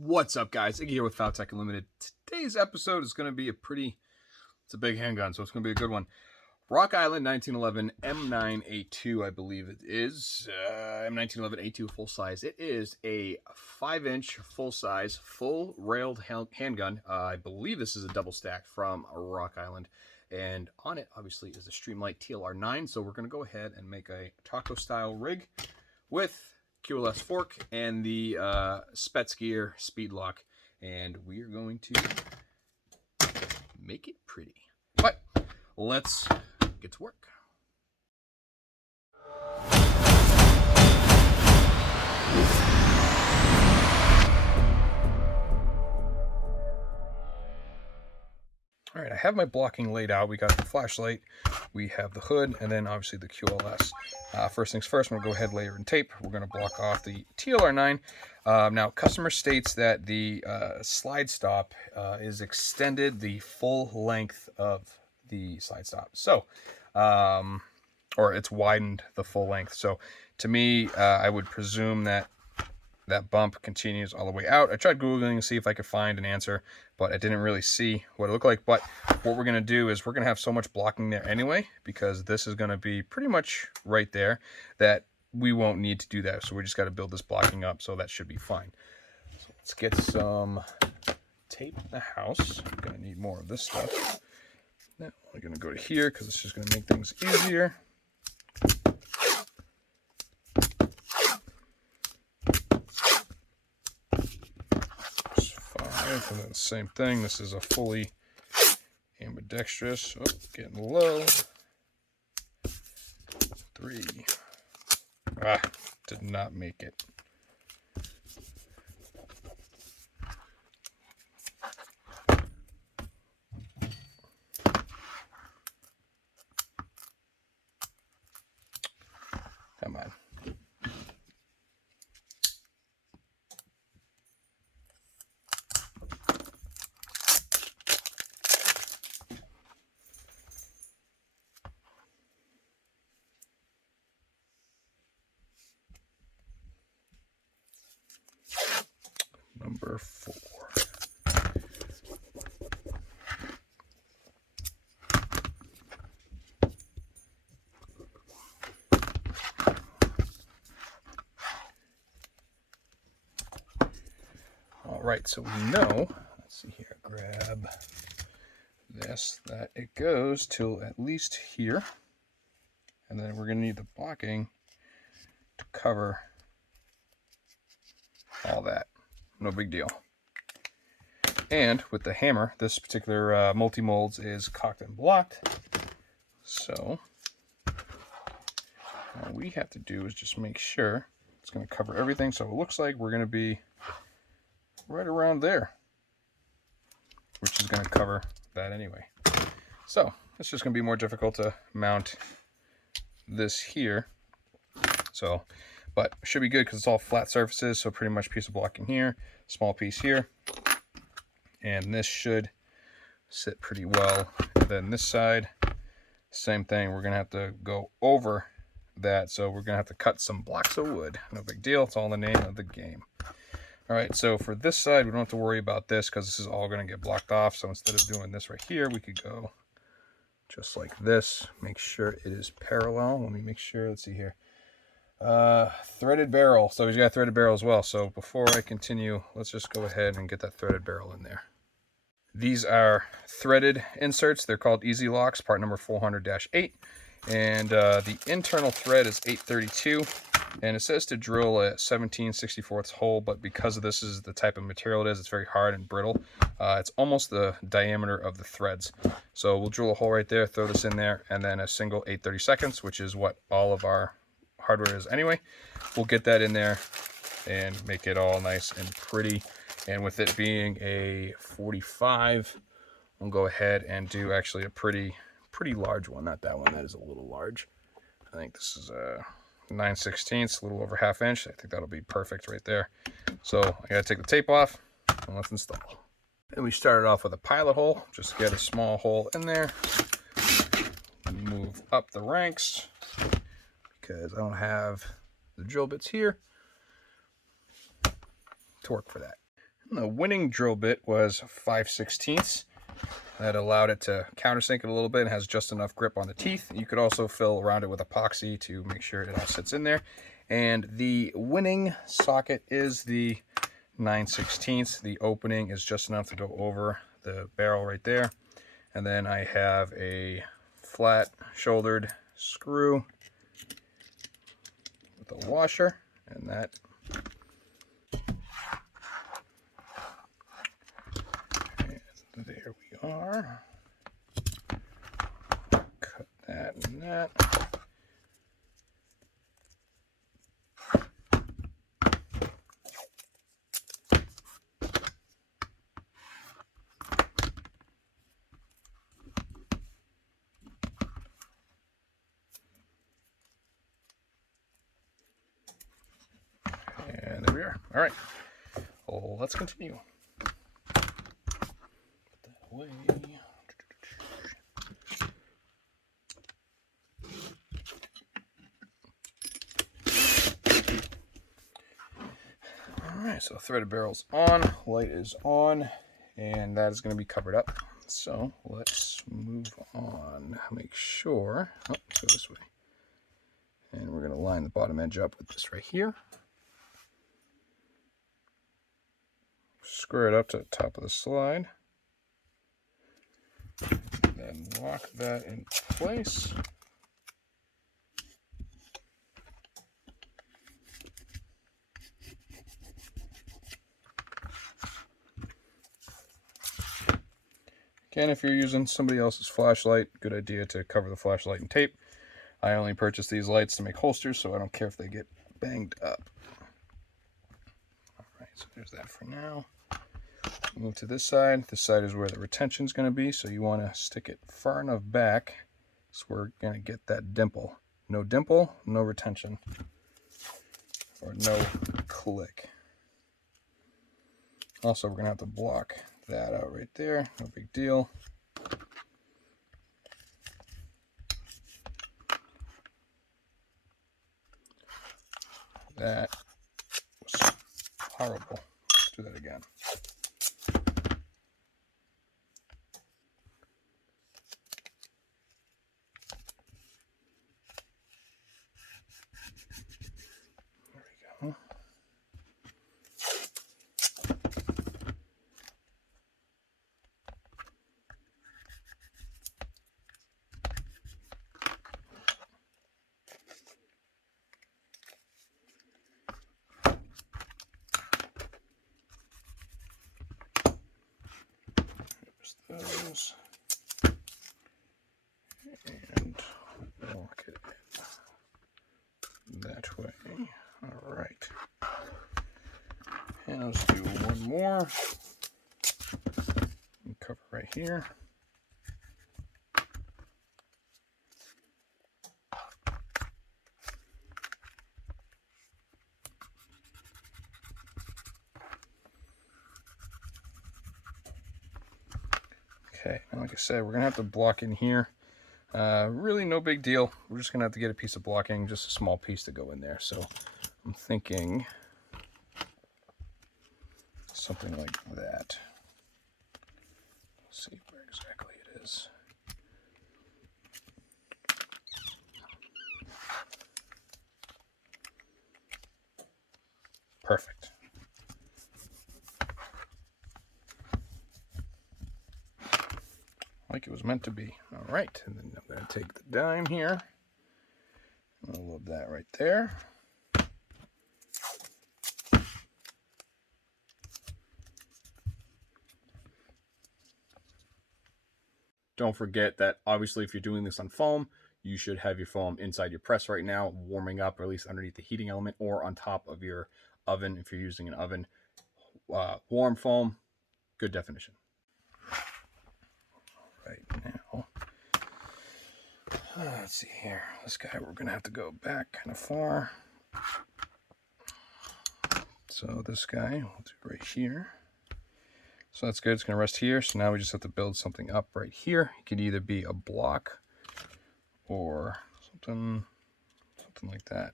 What's up, guys? Iggy here with Faltacunlimited. Today's episode is going to be it's a big handgun, so it's going to be a good one. Rock Island 1911 M9A2, I believe it is. M1911 A2 full size. It is a 5-inch full size, full railed handgun. I believe this is a double stack from Rock Island. And on it, obviously, is a Streamlight TLR9. So we're going to go ahead and make a taco style rig with QLS fork and the Spets gear speed lock, and we are going to make it pretty. But let's get to work. All right, I have my blocking laid out. We got the flashlight, we have the hood, and then obviously the QLS. First things first, I'm going to go ahead, layer in tape. We're going to block off the TLR9. Now, customer states that the slide stop is extended the full length of the slide stop. So, or it's widened the full length. So, to me, I would presume that that bump continues all the way out. I tried Googling to see if I could find an answer, but I didn't really see what it looked like. But what we're going to do is we're going to have so much blocking there anyway, because this is going to be pretty much right there, that we won't need to do that. So we just got to build this blocking up, so that should be fine. So let's get some tape in the house. I'm going to need more of this stuff. Now I'm going to go to here because it's just going to make things easier. And then same thing, this is a fully ambidextrous. Oh, getting low. 3. Did not make it. Come on. Number 4. All right, so we know, let's see here, grab this, that it goes till at least here. And then we're going to need the blocking to cover all that. No big deal. And with the hammer, this particular Multimolds is cocked and blocked. So all we have to do is just make sure it's going to cover everything. So it looks like we're going to be right around there, which is going to cover that anyway. So it's just going to be more difficult to mount this here. So, but it should be good because it's all flat surfaces. So pretty much piece of blocking here, small piece here, and this should sit pretty well. And then this side, same thing. We're gonna have to go over that, so we're gonna have to cut some blocks of wood. No big deal. It's all in the name of the game. All right. So for this side, we don't have to worry about this because this is all gonna get blocked off. So instead of doing this right here, we could go just like this. Make sure it is parallel. Let me make sure. Let's see here. Threaded barrel. So he's got a threaded barrel as well. So before I continue, let's just go ahead and get that threaded barrel in there. These are threaded inserts. They're called Easy Locks, part number 400-8. And the internal thread is 832. And it says to drill a 17/64 hole, but because of this is the type of material it is, it's very hard and brittle. It's almost the diameter of the threads. So we'll drill a hole right there, throw this in there, and then a single 8/32, which is what all of our hardware is anyway. We'll get that in there and make it all nice and pretty. And with it being a 45, we'll go ahead and do actually a pretty large one. Not that one, that is a little large. I think this is a 9/16, a little over 1/2 inch. I think that'll be perfect right there. So I gotta take the tape off and let's install. And we started off with a pilot hole. Just get a small hole in there. Move up the ranks, because I don't have the drill bits here to work for that. The winning drill bit was 5/16. That allowed it to countersink it a little bit and has just enough grip on the teeth. You could also fill around it with epoxy to make sure it all sits in there. And the winning socket is the 9/16. The opening is just enough to go over the barrel right there. And then I have a flat shouldered screw with a washer, and that and there we are. Cut that and that. And there we are. All right, let's continue. Put that away. All right, so threaded barrel's on, light is on, and that is going to be covered up. So let's move on. Make sure, let's go this way. And we're going to line the bottom edge up with this right here. Square it up to the top of the slide. Then lock that in place. Again, if you're using somebody else's flashlight, good idea to cover the flashlight in tape. I only purchased these lights to make holsters, so I don't care if they get banged up. All right, so there's that for now. Move to this side. This side is where the retention is going to be, so you want to stick it far enough back so we're going to get that dimple. No dimple, no retention, or no click. Also, we're going to have to block that out right there. No big deal. That was horrible. Let's do that again. There we go. Those and walk it in that way. All right, and let's do one more and cover right here. Okay, and like I said, we're gonna have to block in here. Really no big deal. We're just gonna have to get a piece of blocking, just a small piece to go in there. So I'm thinking something like that. Let's see where exactly it is. Perfect. Like it was meant to be. All right, and then I'm going to take the dime here. I love that right there. Don't forget that obviously if you're doing this on foam, you should have your foam inside your press right now, warming up, or at least underneath the heating element, or on top of your oven if you're using an oven. Warm foam, good definition. Right now, let's see here. This guy, we're gonna have to go back kind of far. So this guy, we'll do right here. So that's good, it's gonna rest here. So now we just have to build something up right here. It could either be a block or something like that.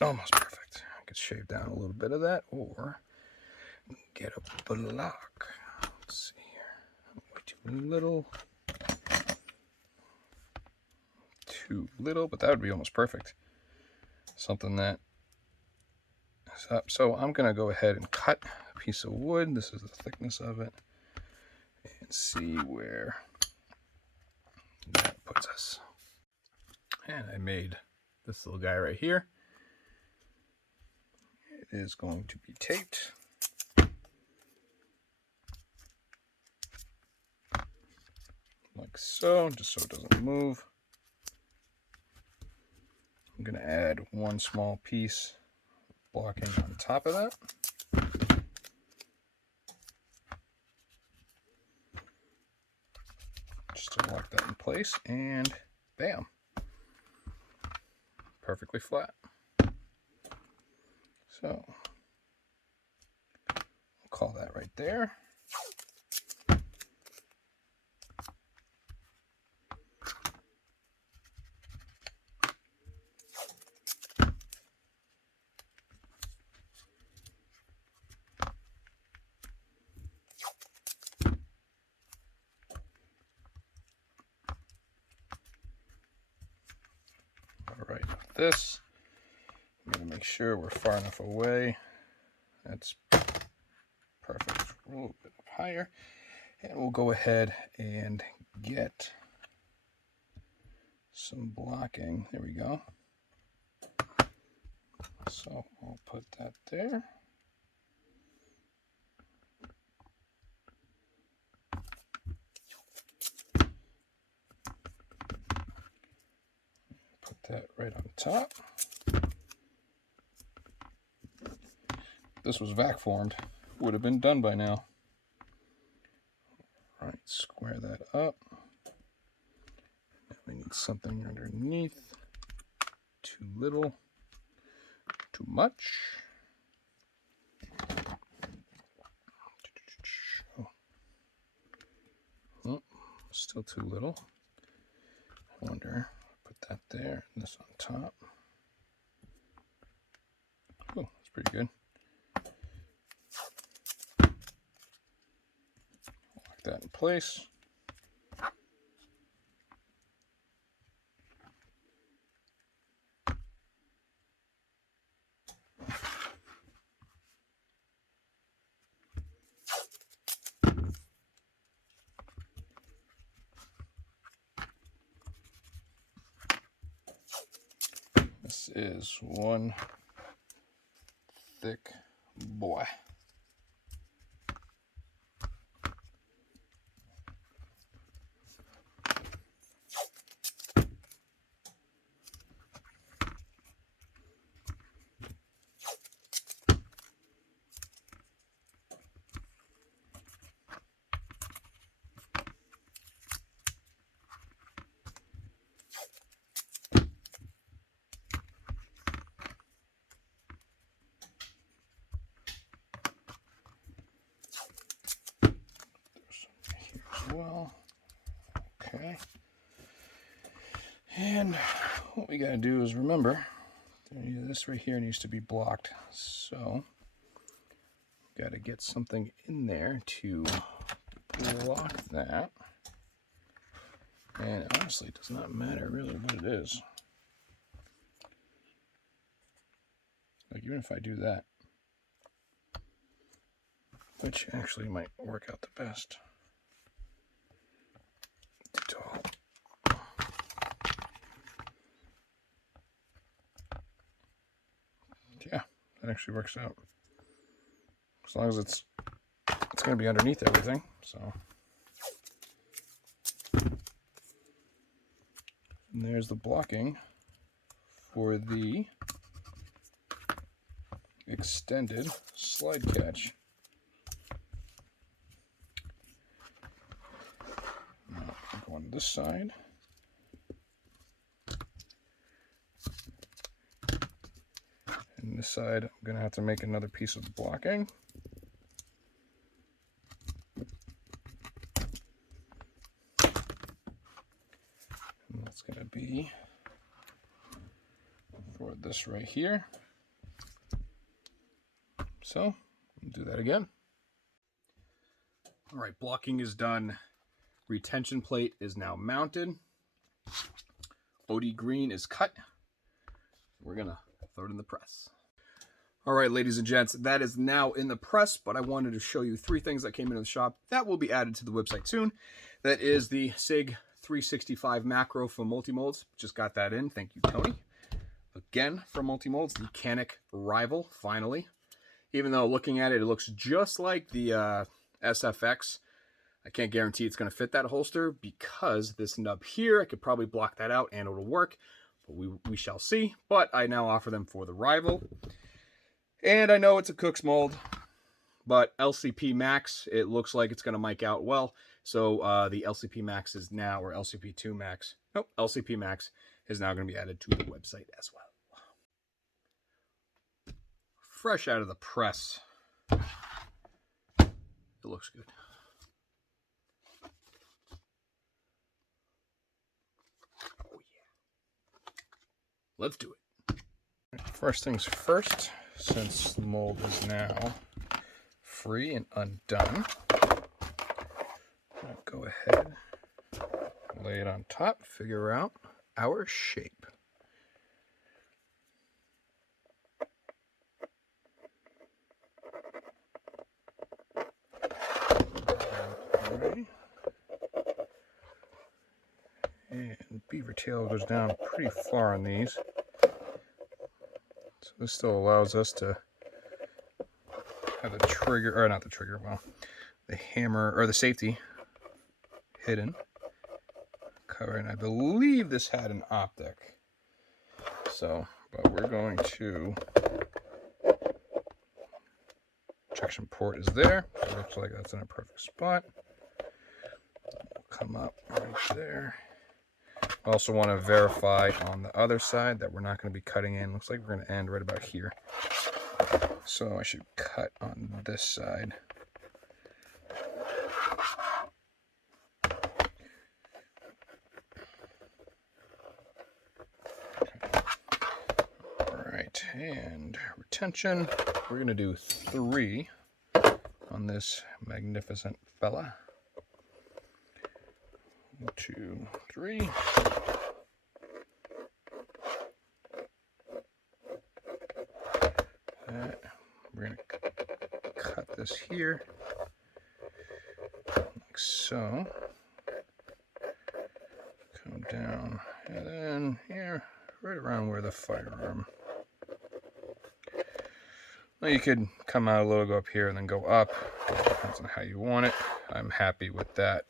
Almost perfect. I could Let's shave down a little bit of that, or get a block. Let's see here. Way too little. Too little, but that would be almost perfect. Something that is up. So I'm going to go ahead and cut a piece of wood. This is the thickness of it. And see where that puts us. And I made this little guy right here. It is going to be taped. Like so, just so it doesn't move. I'm going to add one small piece blocking on top of that. Just to lock that in place, and bam. Perfectly flat. So, I'll call that right there. Right with this, I'm going to make sure we're far enough away. That's perfect. A little bit higher, and we'll go ahead and get some blocking. There we go. So I'll put that there. Put that right on top. This was vac formed, would have been done by now. All right, square that up. Now we need something underneath. Too little, too much. Oh, still too little. I wonder, put that there and this on top. Oh, that's pretty good. Lock that in place. This is one thick boy. Well, okay. And what we got to do is remember, this right here needs to be blocked. So, got to get something in there to block that. And honestly, it does not matter really what it is. Like, even if I do that, which actually might work out the best. Yeah, that actually works out. As long as it's going to be underneath everything. So, and there's the blocking for the extended slide catch. Now go on this side. And this side, I'm going to have to make another piece of blocking. And that's going to be for this right here. So we'll do that again. All right, blocking is done. Retention plate is now mounted. OD green is cut. We're gonna throw it in the press. All right, ladies and gents, that is now in the press, but I wanted to show you 3 things that came into the shop that will be added to the website soon. That is the SIG 365 macro from Multimolds. Just got that in. Thank you, Tony. Again, from Multimolds, the Canic Rival, finally. Even though looking at it, it looks just like the SFX. I can't guarantee it's going to fit that holster because this nub here, I could probably block that out and it'll work. But we shall see. But I now offer them for the Rival. And I know it's a Cook's mold, but LCP Max, it looks like it's going to mic out well. So the LCP Max is now, or LCP2 Max, nope, LCP Max is now going to be added to the website as well. Fresh out of the press. It looks good. Oh yeah. Let's do it. First things first, since the mold is now free and undone, I'll go ahead, lay it on top, figure out our shape. Okay. And beaver tail goes down pretty far on these. So this still allows us to have the trigger, or not the trigger, well, the hammer, or the safety hidden. Cover, and I believe this had an optic. So, but we're going to, ejection port is there. It looks like that's in a perfect spot. We'll come up right there. I also want to verify on the other side that we're not going to be cutting in. Looks like we're going to end right about here. So I should cut on this side. All right, and retention. We're going to do 3 on this magnificent fella. 1, 2, 3. We're going to cut this here, like so. Come down, and then here, right around where the firearm. Well, you could come out a little, go up here, and then go up. Depends on how you want it. I'm happy with that.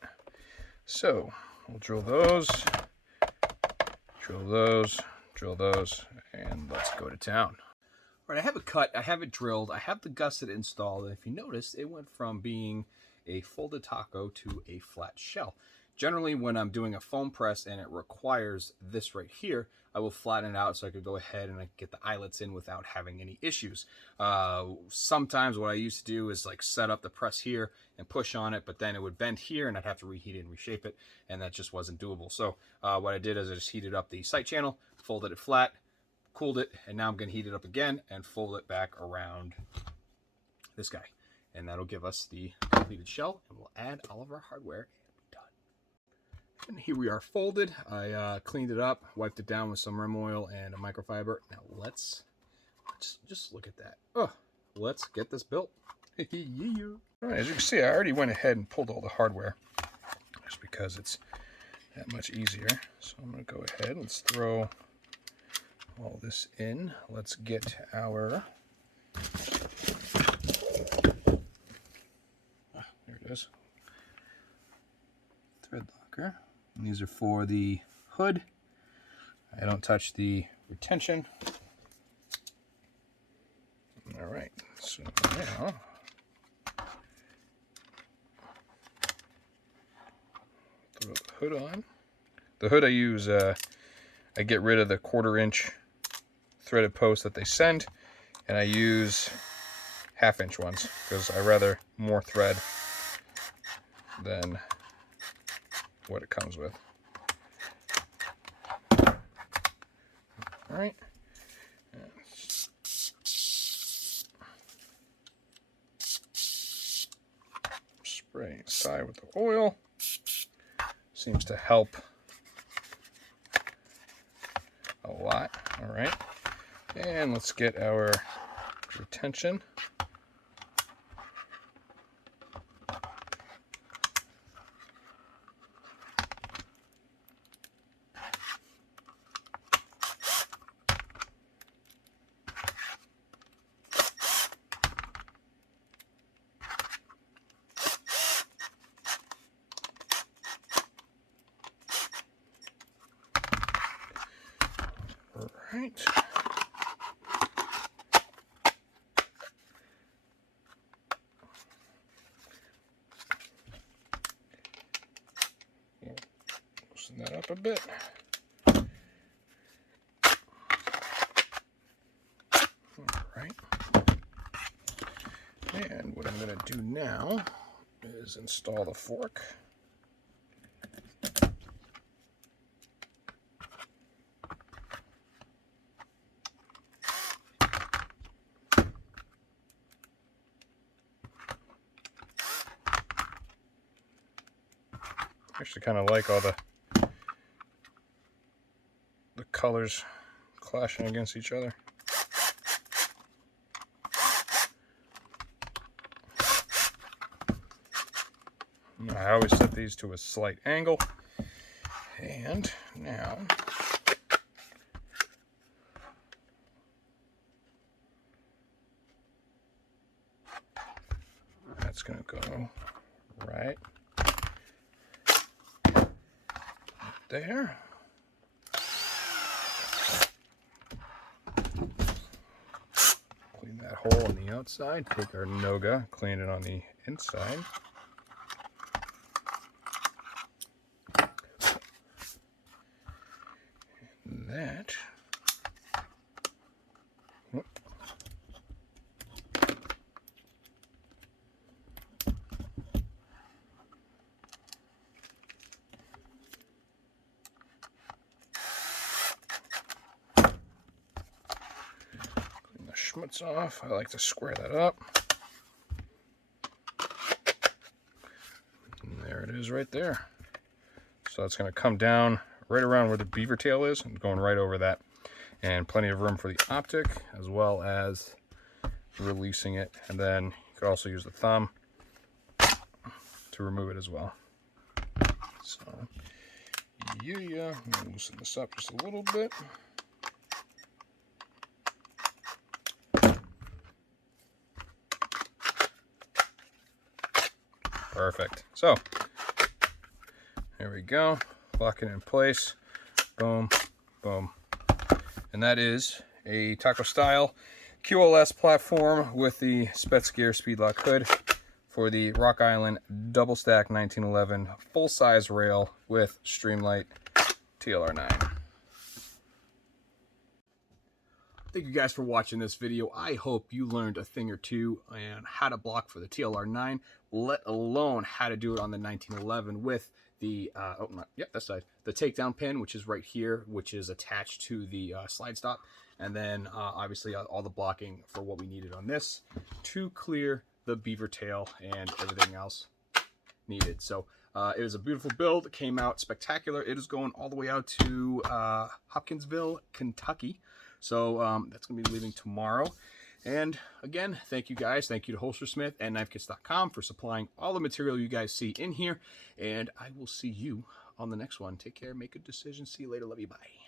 So, we'll drill those, drill those, drill those, and let's go to town. All right, I have it cut, I have it drilled, I have the gusset installed, and if you notice, it went from being a folded taco to a flat shell. Generally, when I'm doing a foam press and it requires this right here, I will flatten it out so I could go ahead and I could get the eyelets in without having any issues. Sometimes what I used to do is like set up the press here and push on it, but then it would bend here and I'd have to reheat it and reshape it, and that just wasn't doable. So what I did is I just heated up the sight channel, folded it flat, cooled it, and now I'm going to heat it up again and fold it back around this guy. And that'll give us the completed shell, and we'll add all of our hardware and be done. And here we are folded. I cleaned it up, wiped it down with some rim oil and a microfiber. Now let's just look at that. Oh, let's get this built. All right, as you can see, I already went ahead and pulled all the hardware just because it's that much easier. So I'm going to go ahead and let's throw all this in. Let's get our there it is, thread locker, and these are for the hood. I don't touch the retention. All right, so now throw the hood on. The hood I use, I get rid of the 1/4 inch threaded post that they send, and I use 1/2 inch ones because I rather more thread than what it comes with. All right. spraying the side with the oil. Seems to help a lot. All right. And let's get our retention. Right. Loosen that up a bit. All right. And what I'm going to do now is install the fork. I actually kind of like all the colors clashing against each other. I always set these to a slight angle. And now that's going to go right there. Clean that hole on the outside. Take our Noga, clean it on the inside. And that. Schmutz off. I like to square that up. And there it is right there. So it's going to come down right around where the beaver tail is and going right over that. And plenty of room for the optic as well as releasing it. And then you could also use the thumb to remove it as well. So yeah, I'm going to loosen this up just a little bit. Perfect. So there we go. Lock it in place. Boom, boom. And that is a taco style QLS platform with the Spets Gear Speedlock hood for the Rock Island double stack 1911 full size rail with Streamlight TLR9. Thank you guys for watching this video. I hope you learned a thing or two on how to block for the TLR9, let alone how to do it on the 1911 with the that side, the takedown pin, which is right here, which is attached to the slide stop, and then obviously all the blocking for what we needed on this to clear the beaver tail and everything else needed. So it was a beautiful build. It came out spectacular. It is going all the way out to Hopkinsville, Kentucky. So that's going to be leaving tomorrow. And again, thank you guys. Thank you to Holstersmith and KnifeKits.com for supplying all the material you guys see in here. And I will see you on the next one. Take care. Make good decisions. See you later. Love you. Bye.